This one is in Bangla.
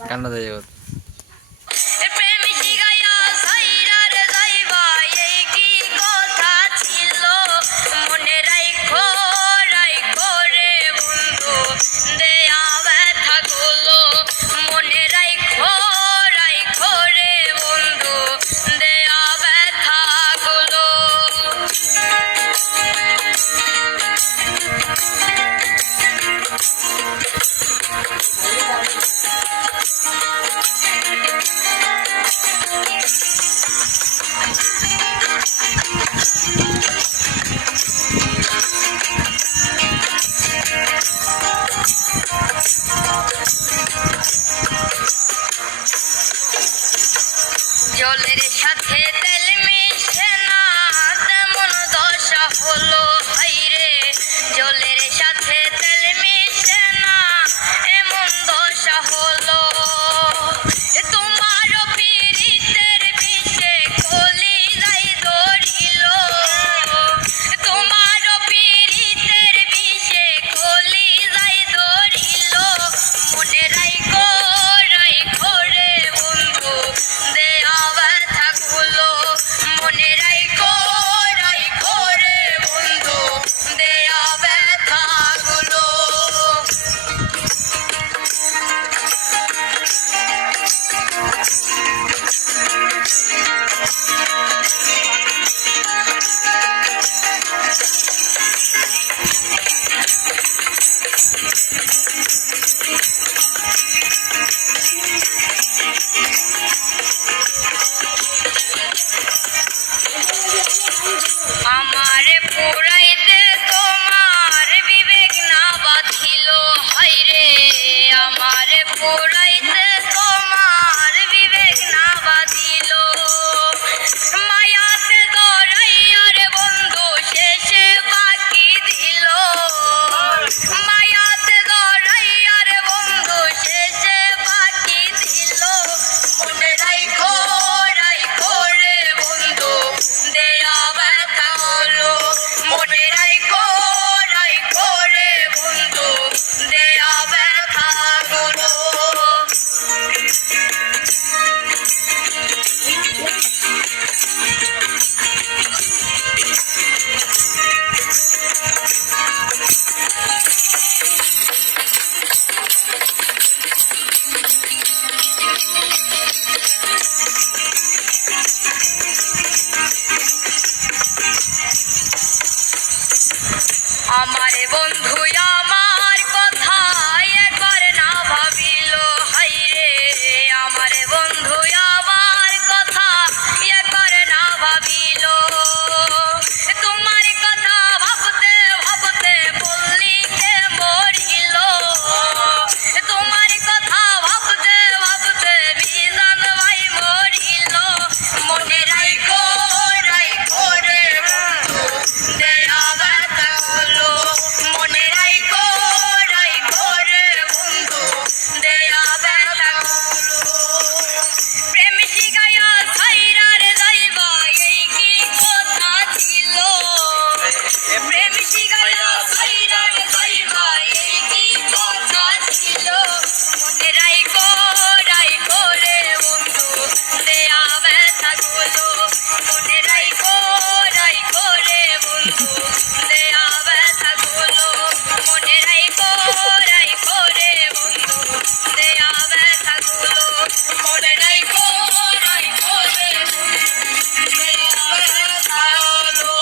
কান্না যায় যাবো জলের সাথে তেল মিশে না তেমন দশা হলো হাইরে জলের সাথে তেল মিশে না এমন দশা হলো তোমার পীড়িতের বিষে কলিজায় ধরিল তোমার পীড়িতের বিষে কলিজায় ধরিল মনে রাইখো রাইখো রে বন্ধু দেয়া ব্যথা গুলো মনে রাইখো রাইখো রে বন্ধু দেয়া ব্যথা গুলো আমারে পুরাইতে তোমার বিবেক না বাঁধিল হাইরে আমারে পুরাইতে তোমার বিবেক না বাঁধিল মায়াতে জড়াইয়া রে বন্ধু শেষে বাকি দিল মায়াতে জড়াইয়া রে বন্ধু শেষে বাকি দিল মনে রাইখো রাইখো রে বন্ধু দেয়া ব্যথা হলো মনে রাইখো রাইখো রে বন্ধু দেয়া ব্যথা গুলো আমারে বন্ধু আমার কথা একবার না ভাবিল হাইরে আমারে বন্ধু আমার কথা একবার না ভাবিল তোমার কথা ভাবতে ভাবতে বললি কে মরিল তোমার কথা ভাবতে ভাবতে বিজান ভাই মরিল মনে রাইখো রাইখো রে বন্ধু দেয়া ব্যথা হলো মনে রাইখো রাইখো রে বন্ধু দেয়া ব্যথা হলো প্রেম শিখাইয়া ছাইরার যাইবা এই কি কথা ছিল প্রেম শিখাইয়া ছাইরার যাইবা এই কি কথা ছিল মনে রাইখো রাইখো রে বন্ধু দেয়া ব্যথা গুলো মনে রাইখো রাইখো রে বন্ধু দেয়া ব্যথা গুলো মনে রাইখো রাইখো রে বন্ধু দেয়া ব্যথা গুলো মনে রাইখো রাইখো রে বন্ধু দেয়া ব্যথা গুলো